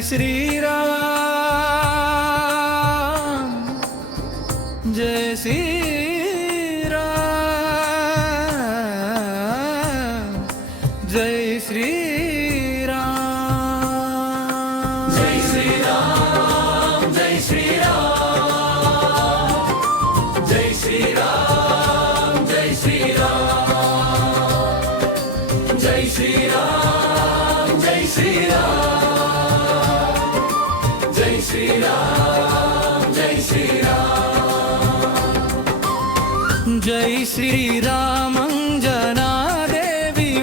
श्रीराम जय श्रीराम जय श्रीराम जय श्रीराम जय श्रीराम जय श्रीराम जय श्रीराम जय श्रीराम जय श्रीराम जय श्रीराम जय श्रीराम जय శ్రీరామంజనాదేవి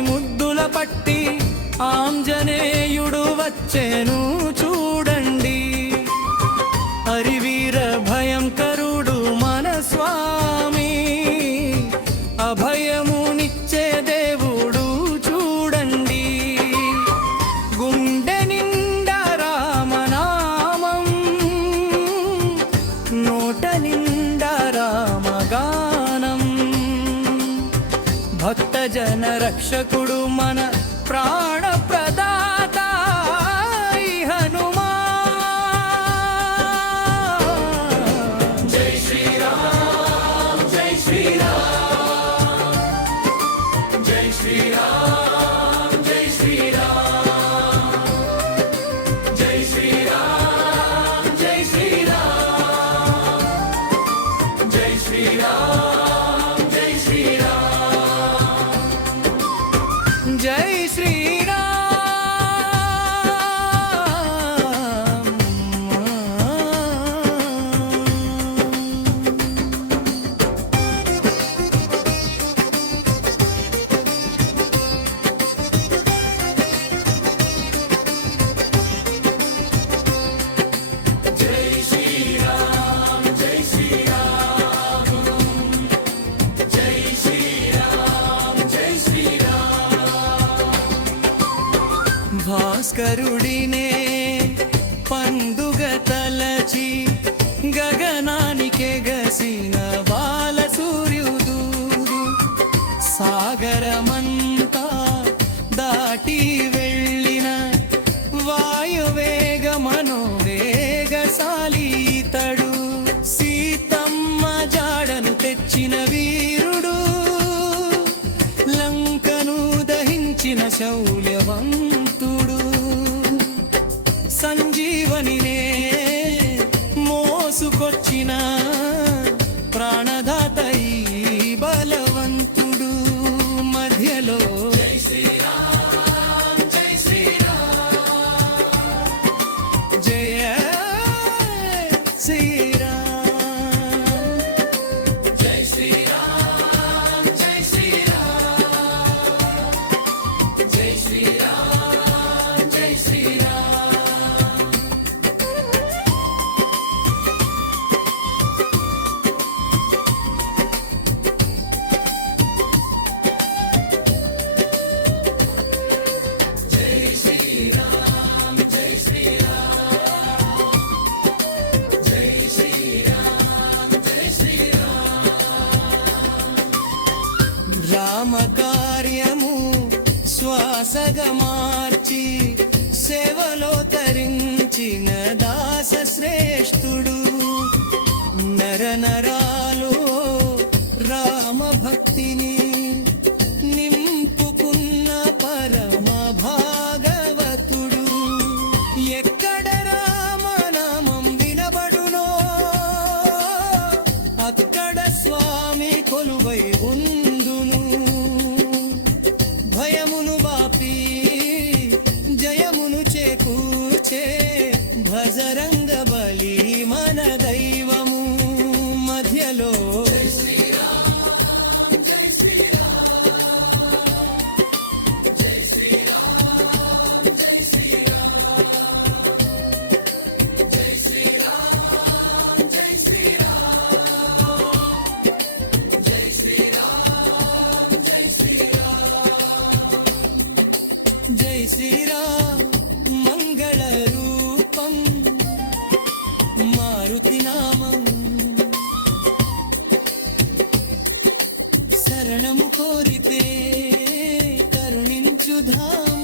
ముద్దుల పట్టి ఆంజనేయుడు వచ్చెను చూడండి. హరివీర భయంకరుడు మన స్వామి, అభయమునిచ్చే దేవుడు చూడండి. గుండె నిండా రామనామం, నోట నిండా రామగానం. భక్తజన రక్షకుడు మన ప్రాణ ప్రదాత ఈ హనుమాన్. జై శ్రీరామ్ జై శ్రీరామ్ జై శ్రీరామ్ జై శ్రీరామ్ జై శ్రీరామ్ జై శ్రీరామ్ జై శ్రీరామ్ జై శ్రీరామ్ జై శ్రీరామ్. జై శ్రీరామ్ జై శ్రీరామ్ జై శ్రీరామ్ జై శ్రీరామ్. భాస్కరుడినే పండుగ తలచి గగనానికెగసిన బాల సూర్యుడు, సాగరమంతా దాటి వెళ్ళిన వాయువేగ మనోవేగశాలి ఇతడు. సీతమ్మ జాడను తెచ్చిన వీరుడు, లంకను దహించిన శౌర్యవంతుడు. సంజీవనినే మోసుకొచ్చిన ప్రాణదాత ఈ బలవంతుడు. మధ్యలో జై శ్రీరామ్ జై శ్రీరామ్ జయ శ్రీరామ్ జై శ్రీరామ్ జై శ్రీరామ్ జై శ్రీరామ్ జై శ్రీరామ్. జై శ్రీరామ్ జై శ్రీరామ్ జై శ్రీరామ్ జై శ్రీరామ్. రామ కార్యము శ్వాసగా మార్చి సేవలో తరించిన దాస శ్రేష్ఠుడు. నర నరాలు రామ భక్తిని నింపుకున్న పరమ భాగవతుడు. ఎక్కడ రామనామం వినబడునో అక్కడ స్వామి కొలువై ఉందును. భయమును బాపి జయమును చేకూర్చే భజరంగ బలి మన దైవము. మధ్యలో జై శ్రీరామ్ జై శ్రీరామ్ జై శ్రీరామ్ జై శ్రీరామ్ జై శ్రీరామ్ జై శ్రీరామ్ జై శ్రీరామ్ జై శ్రీరామ్ జై శ్రీరామ్. మంగళ రూపం మారుతి నామం, శరణము కోరితే కరుణించు ధామ.